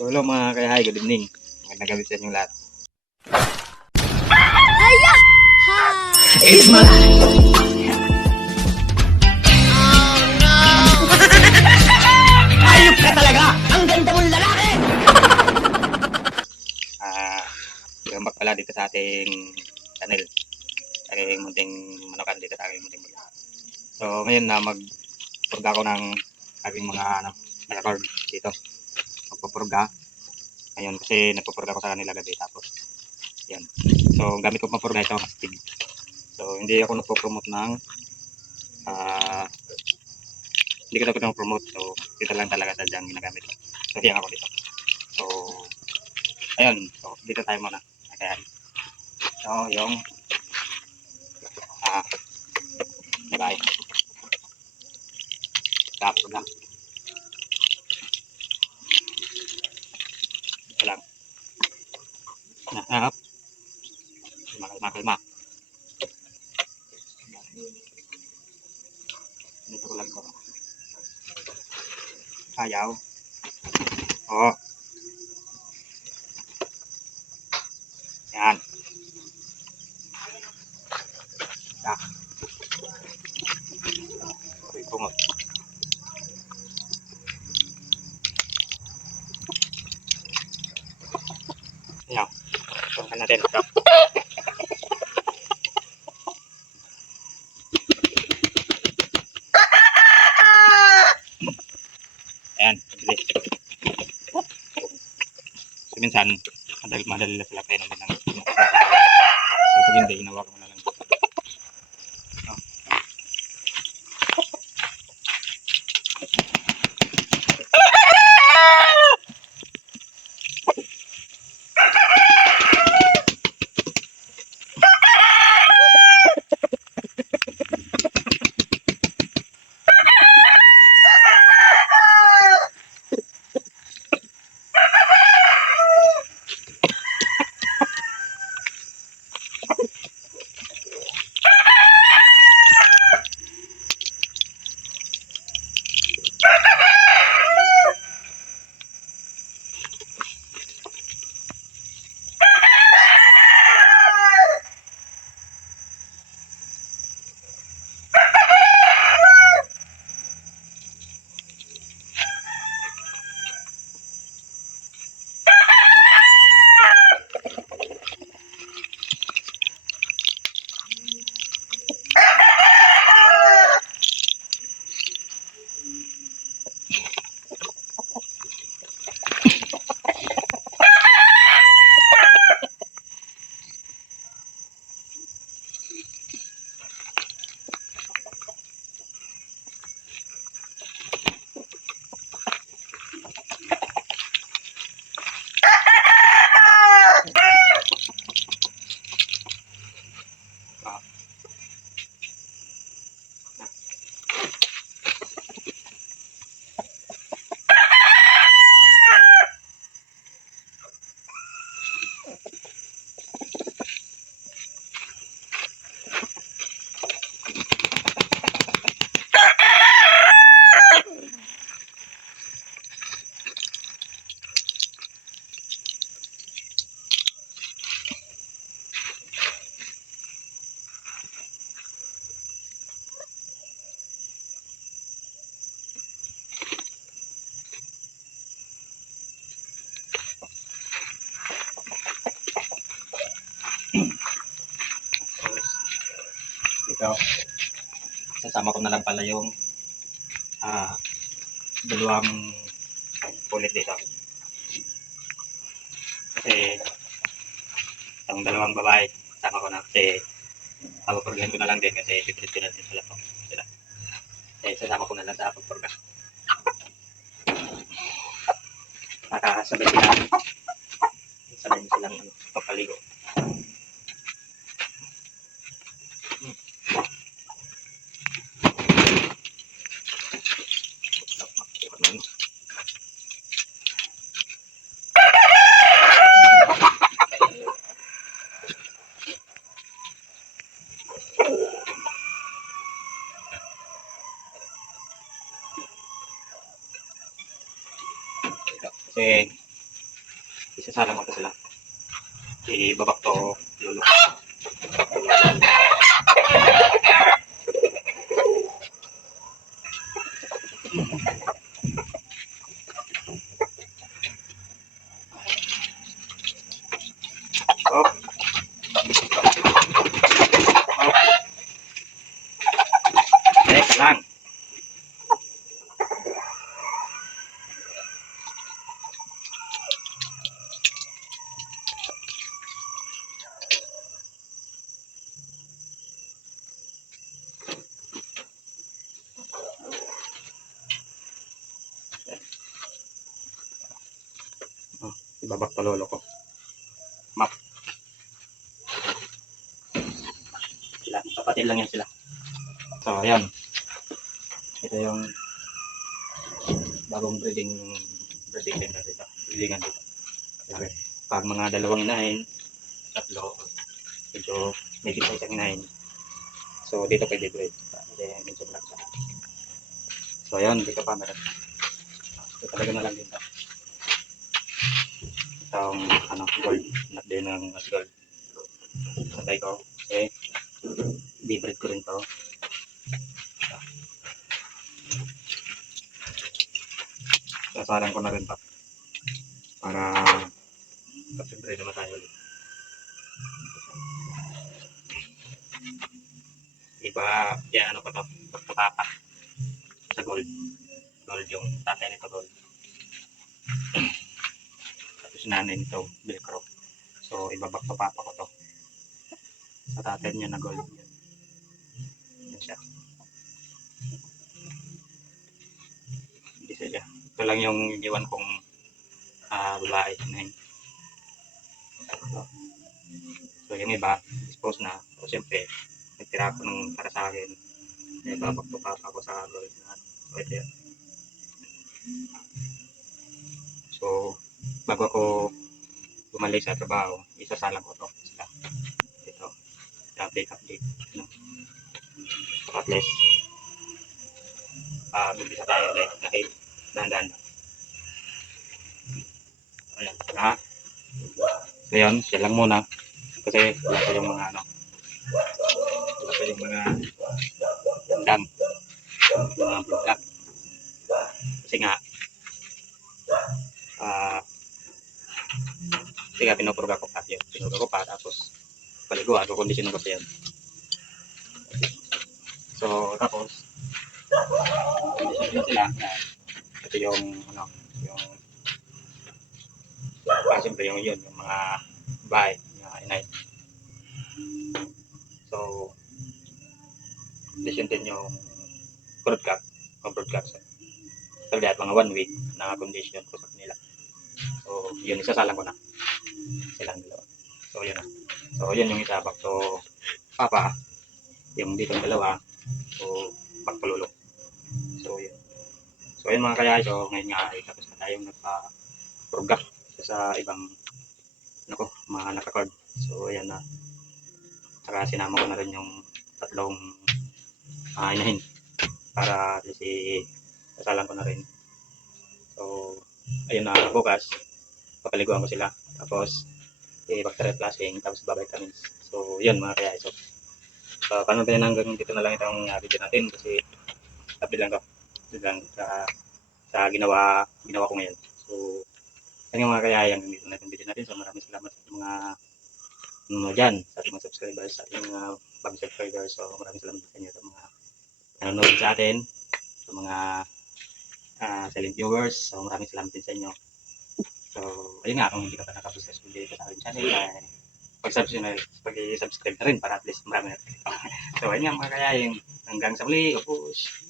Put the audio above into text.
So hello mga kaya, good evening. Magandang gabi sa inyo lahat. It's my ayop ka talaga! Ang ganda mong lalaki! Welcome back pala dito sa ating channel. Aking munting manokan dito sa aking munting vlog. So ngayon na magpurga ako ng aking mga record dito. Magpupurga. Ngayon kasi nagpupurga ko sa kanila gabi tapos yan. So gamit ko papurga ito, Astig. So hindi ako nagpo-promote ng hindi ko na promote, so dito lang talaga sadyang ginagamit ko. So diyan ako dito. So ayun, so dito tayo muna. Okay. So yung bye. Tapos lang. Ito lang. Naharap. Kalma. Dito ko lang ko. Ayaw. Oh. Yan. Ya. Uy, bungot. Ayaw. Tungkan natin. Stop. Ayan. So, minsan, madali na sila kayo naman ng so, pag hindi, inawa ko na lang. Oh. Ito, sasama ko na lang pala yung dalawang ulit dito. Kasi ang dalawang babae, sama ko na kasi pagpapurgahan ko na lang din kasi pipilit ko na din sila. Eh, sasama ko na lang sa pagpurga. Sabay silang papaligo. Kasi isasalang ko to sila. Ibabak to lulo. Oh. Teka lang. Ibabak to lolo ko. Map. Sila, kapatid lang yan sila. So, ayan. Ito yung bagong breeding center dito. Breedingan dito. Okay. Pag mga dalawang inahin, tatlo, medyo may kita isang inahin. So, dito pwede breed. Kasi medyo malaki siya. So, ayan. Dito pa meron. So, talaga na lang dito. Itong, gold. Not din ng gold. Sabay ko. Okay. Bibreed ko rin to. Sasalan ko na rin to. Para kapag-breed naman tayo ulit. Iba, yan ano ko to. Pagkatapak. Sa gold. Gold yung tatay nito gold. Tapos nanay nito velcro. So, ibabak pa papa ko to. Sa tatay niya na gold. Yan siya. Hindi siya. Ito lang yung iwan kong babae na yun. So yung iba, dispose na. So siyempre, nagtira ko ng para sa akin. Eh, babak ako sa gold na. So ito yan. So, bago ako bumalik sa trabaho, isasalang ko to sila. Ito. Update. No? So at least, bibisa tayo ulit. Kahit dahan-dahan lang. Ayan. So yun, siya lang muna. Kasi wala pa yung mga wala pa yung mga landang, mga product. Kasi nga, pinupurga ko pa yun. Pinupurga ko pa, tapos paliguan, kukondisyon ko pa yun. So, tapos, kondisyon ko sila. Ito yung, yung, siyempre yung yun, yung mga bahay, mga inay. So, kondisyon din yung broadcast, Kaya mga 1 week na condition ko sa kanila. So, yun, isasalang ko na silang dalawa. So, yun na. So, yun yung isa, back to papa. Yung dito yung dalawa. So, back to lolo. So, yun. So, yun mga kaya. So, ngayon nga ay tapos na tayong nagpa-program sa ibang mga naka-card. So, ayan na. Saka sinama ko na rin yung tatlong inahin para sasalang ko na rin. So, ayun na, bukas papaliguan ko sila, tapos bacterial flushing, tapos vitamins. So, yun mga kaya. So, paano tayo hanggang dito na lang itong video natin kasi update lang to. Sa ginawa ko ngayon. So, yan yung mga kaya hanggang dito na itong video natin. So, maraming salamat sa mga dyan, sa ating mga subscribers, sa ating mga bagong subscribers. So, maraming salamat sa inyo sa mga nanonood sa atin, sa mga silent viewers. So, maraming salamat din sa inyo. So, ayun nga, kung hindi ka pa nakapag-subscribe dito sa aking channel, pag-subscribe na rin para at least marami na. So, ayun nga mga kaya, hanggang sa muli, push!